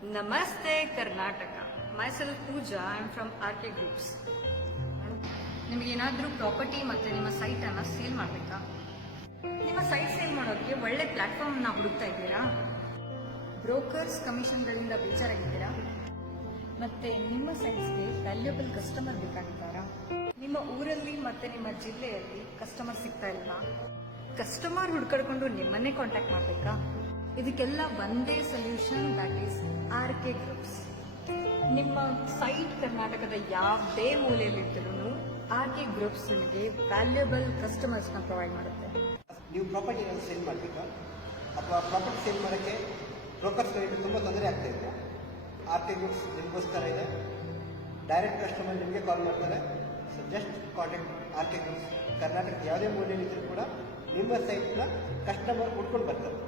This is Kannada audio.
Namaste Karnataka. Myself Pooja. I am from RK Groups. ನಿಮಗೆ ಏನಾದರೂ ಪ್ರಾಪರ್ಟಿ ಮತ್ತು ನಿಮ್ಮ ಸೈಟನ್ನು ಸೇಲ್ ಮಾಡಬೇಕಾ? ನಿಮ್ಮ ಸೈಟ್ ಸೇಲ್ ಮಾಡೋಕ್ಕೆ ಒಳ್ಳೆ ಪ್ಲ್ಯಾಟ್ಫಾರ್ಮ್ನ ಹುಡುಕ್ತಾ ಇದ್ದೀರಾ? ಬ್ರೋಕರ್ಸ್ ಕಮಿಷನ್ಗಳಿಂದ ಬೇಜಾರಾಗಿದ್ದೀರಾ? ಮತ್ತು ನಿಮ್ಮ ಸೈಟ್ಸ್ಗೆ ವ್ಯಾಲ್ಯೂಬಲ್ ಕಸ್ಟಮರ್ ಬೇಕಾಗಿದ್ದಾರಾ? ನಿಮ್ಮ ಊರಲ್ಲಿ ಮತ್ತು ನಿಮ್ಮ ಜಿಲ್ಲೆಯಲ್ಲಿ ಕಸ್ಟಮರ್ ಸಿಗ್ತಾ ಇಲ್ವಾ? ಕಸ್ಟಮರ್ ಹುಡ್ಕಡ್ಕೊಂಡು ನಿಮ್ಮನ್ನೇ ಕಾಂಟ್ಯಾಕ್ಟ್ ಮಾಡಬೇಕಾ? ಇದಕ್ಕೆಲ್ಲ ಒಂದೇ solution, that is RK groups. ನಿಮ್ಮ ಸೈಟ್ ಕರ್ನಾಟಕದ ಯಾವುದೇ ಮೂಲೆಯಲ್ಲಿದ್ದರೂ RK ಗ್ರೂಪ್ಸ್ ನಿಮಗೆ ವ್ಯಾಲ್ಯೂಬಲ್ ಕಸ್ಟಮರ್ಸ್ನ ಪ್ರೊವೈಡ್ ಮಾಡುತ್ತೆ. ನೀವು ಪ್ರಾಪರ್ಟಿಯನ್ನು ಸೇಲ್ ಮಾಡಬೇಕಾ ಅಥವಾ ಪ್ರಾಪರ್ಟಿ ಸೇಲ್ ಮಾಡೋಕ್ಕೆ ಬ್ರೋಕರ್ಸ್ಗಳಿಗೆ ತುಂಬ ತೊಂದರೆ ಆಗ್ತಾ ಇದೆ? RK ಗ್ರೂಪ್ಸ್ ನಿಮಗೋಸ್ಕರ ಇದೆ. ಡೈರೆಕ್ಟ್ ಕಸ್ಟಮರ್ ನಿಮಗೆ ಕಾಲ್ ಮಾಡ್ತಾರೆ. So just contact RK groups. ಕರ್ನಾಟಕದ ಯಾವುದೇ ಮೂಲೆಯಲ್ಲಿದ್ದರೂ ಕೂಡ ನಿಮ್ಮ ಸೈಟ್ನ ಕಸ್ಟಮರ್ ಹುಡ್ಕೊಂಡು ಬರ್ತಾರೆ.